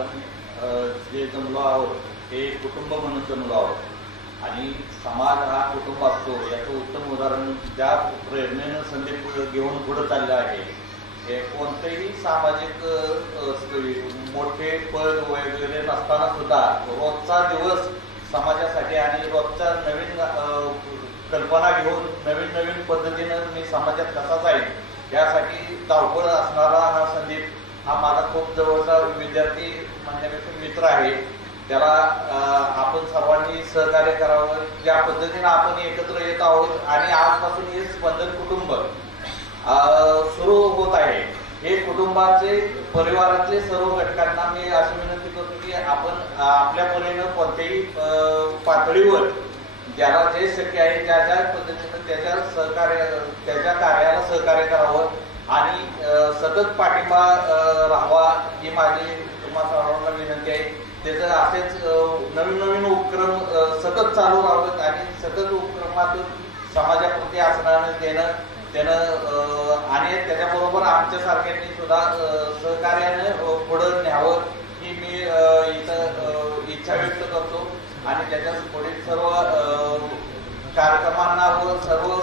आपण जे जमलो आहोत ते कुटुंब म्हणून जमलो आहोत आणि समाज हा कुटुंब असतो याचं उत्तम उदाहरण ज्या प्रेरणेनं संदीप घेऊन पुढे चाललं आहे. हे कोणतेही सामाजिक मोठे पद वगैरे नसताना सुद्धा रोजचा दिवस समाजासाठी आणि रोजच्या नवीन कल्पना घेऊन नवीन नवीन पद्धतीनं मी समाजात कसा जाईल यासाठी धावपळ असणारा हा संदीप हा माझा खूप जवळचा विद्यार्थी म्हणण्यापेक्षा मित्र आहे. त्याला आपण सर्वांनी सहकार्य करावं. ज्या पद्धतीनं आपण एकत्र येत आहोत आणि आजपासून हे स्पंदन कुटुंब सुरू होत आहे. हे कुटुंबाचे परिवारातले सर्व घटकांना मी अशी विनंती करतो की आपण आपल्या परीनं कोणत्याही पातळीवर ज्याला जे शक्य आहे त्या ज्या पद्धतीनं त्याच्या कार्याला सहकार्य करावं आणि सतत पाठिंबा राहावा ही माझी तुम्हा सर्वांना विनंती आहे. त्याचं असेच नवीन नवीन उपक्रम सतत चालू राहावेत आणि सतत उपक्रमातून समाजाप्रती आचरणाने देणं त्यानं आणि त्याच्याबरोबर आमच्यासारख्यांनी सुद्धा सहकार्यानं पुढं न्यावं ही मी इथं इच्छा व्यक्त करतो आणि त्याच्या पुढील सर्व कार्यक्रमांना व सर्व